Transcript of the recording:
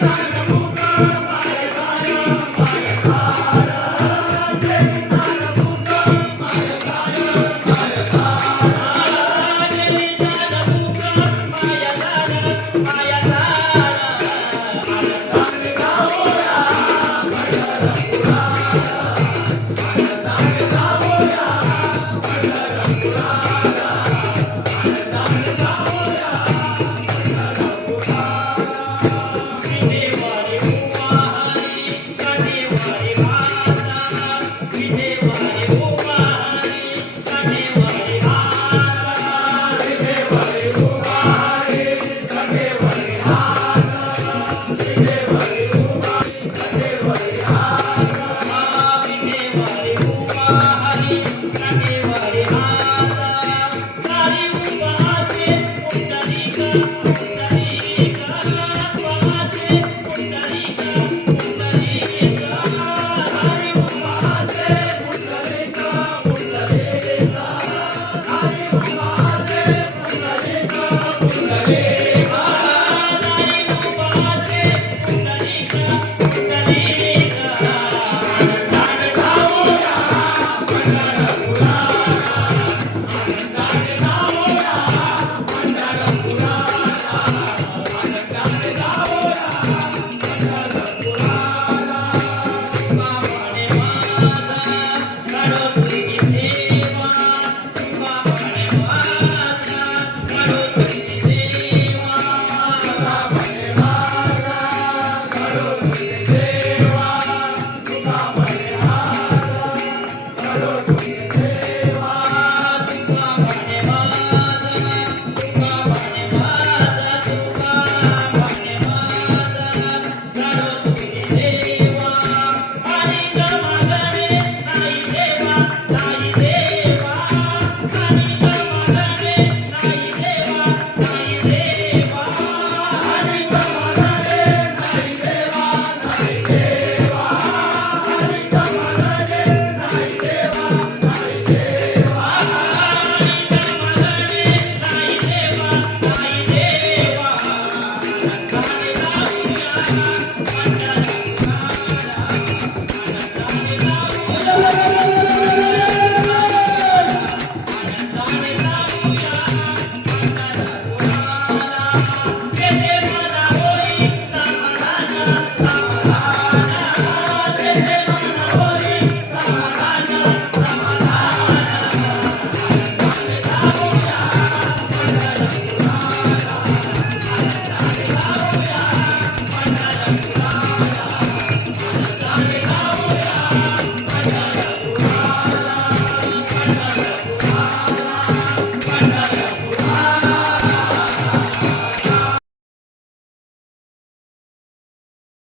Thank you. Amém. ああ。